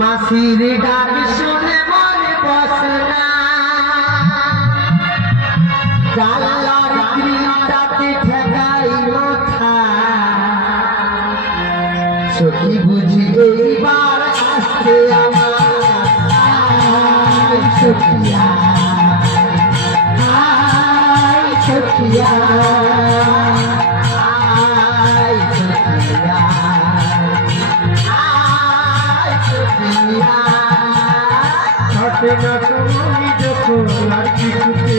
মাসির ডাক শুনে মনে বসে না, জানলার গ্রিলটাতে ঠেকাই মাথা। সখী বুঝি এইবার আসছে আমার, সখিয়া সখিয়া না তুমি যখন আর কিছুতে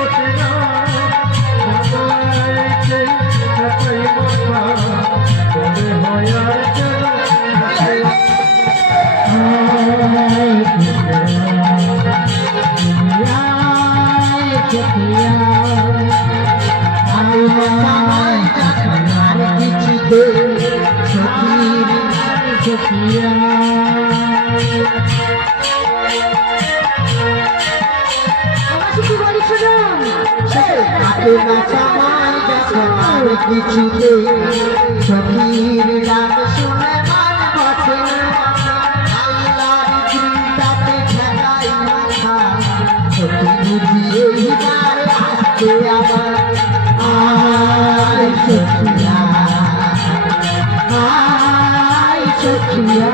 ওঠে না হয় আর কিছুতে সখীর ডাক শুনে মান বসে না, আল্লাহর চিন্তাতে ঠেকাই মাথা। সখী বুঝি এইবার আসছে আমার, আয় সখিয়া সখিয়া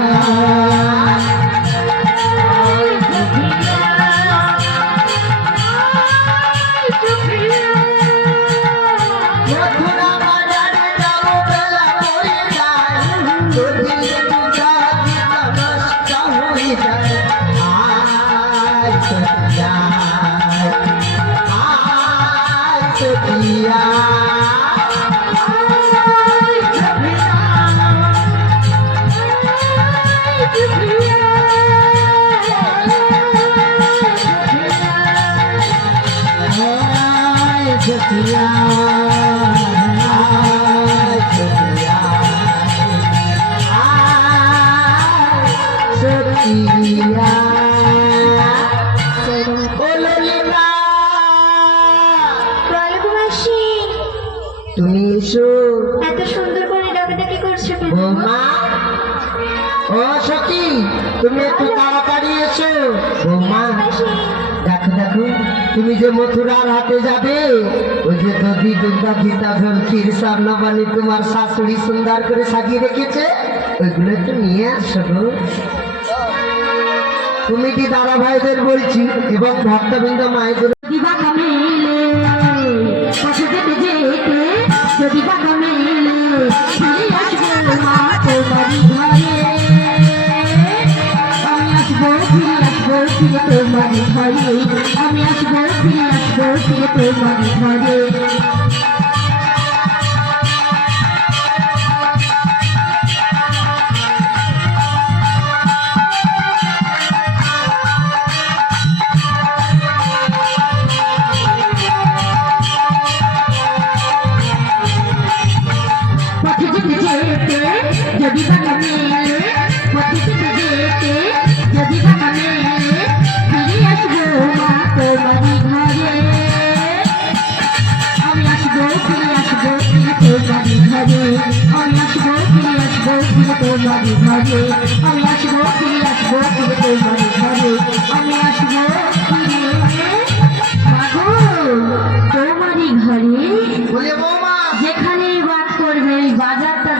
তুমি এসো। এত সুন্দর করে ডাকাডাকি করছো কেন? বৌমা ও সখী, তুমি একটু তাড়াতাড়ি এসো। বৌমা দেখো দেখো, তুমি যে মথুরার হাটে যাবে, ওই যে দধি দুর্গা গীতা ঝলকির স্বর্ণবাণী তোমার শাশুড়ি সুন্দর করে সাজিয়ে রেখেছে, ওইগুলো একটু নিয়ে আসো গো। তুমি কি দাদা ভাইদের বলছি এবং ভক্তবৃন্দ মায়েদের যদি বাবা মেলে ফিরে আসবো মা তোমারি ঘরে, আমি আসবো ফিরে আসবো ফিরে তোমারি ঘরে, আমি আসবো ফিরে আসবো ফিরে তোমারি ঘরে। যদি বাবা মেলে পথে যেতে, যদি বাবা মেলে ফিরে আসবো মা তোমারি ঘরে, আমি আসবো ফিরে আসবো ফিরে তোমারি ঘরে, আমি আসবো ফিরে আসবো ফিরে তোমারি ঘরে, আমি আসবো ফিরে আসবো ফিরে তোমারি ঘরে, আমি আসবো ফিরে মাগো তোমারি ঘরে। বলে বৌমা যেখানেই বাস করবে এই বাজারটা